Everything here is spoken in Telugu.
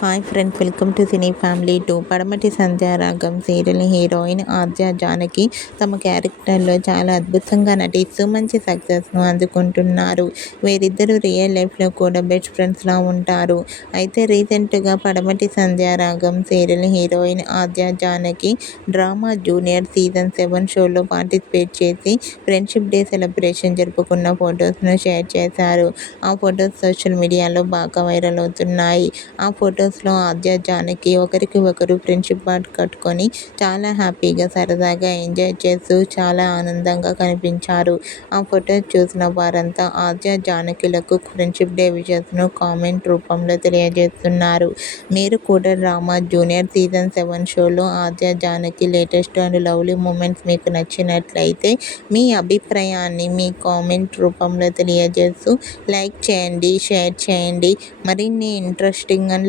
Hi friends welcome to cine family two. పడమటి సంధ్యారాగం సీరియల్ హీరోయిన్ ఆద్య జానకి తమ క్యారెక్టర్లో చాలా అద్భుతంగా నటిస్తూ మంచి సక్సెస్ను అందుకుంటున్నారు. వీరిద్దరూ రియల్ లైఫ్లో కూడా బెస్ట్ ఫ్రెండ్స్లా ఉంటారు. అయితే రీసెంట్గా Padamati Sandhyaragam serial heroine Adya Janaki drama junior season seven షోలో పార్టిసిపేట్ చేసి ఫ్రెండ్షిప్ డే సెలబ్రేషన్ జరుపుకున్న ఫొటోస్ను షేర్ చేశారు. ఆ ఫొటోస్ సోషల్ మీడియాలో బాగా వైరల్ అవుతున్నాయి. ఆ ఫొటోస్లో ఆద్య జానకి ఒకరికి ఒకరు ఫ్రెండ్షిప్ బాట్ కట్టుకొని చాలా హ్యాపీగా సరదాగా ఎంజాయ్ చేస్తూ చాలా ఆనందంగా కనిపించారు. ఆ ఫొటోస్ చూసిన వారంతా ఆద్య జానకిలకు ఫ్రెండ్షిప్ డే విషయస్ను కామెంట్ రూపంలో తెలియజేస్తున్నారు. మీరు కూడా డ్రామా జూనియర్ సీజన్ సెవెన్ షోలో Adya Janaki latest and lovely moments మీకు నచ్చినట్లయితే మీ అభిప్రాయాన్ని మీ కామెంట్ రూపంలో తెలియజేస్తూ లైక్ చేయండి షేర్ చేయండి. మరిన్ని ఇంట్రెస్టింగ్ అండ్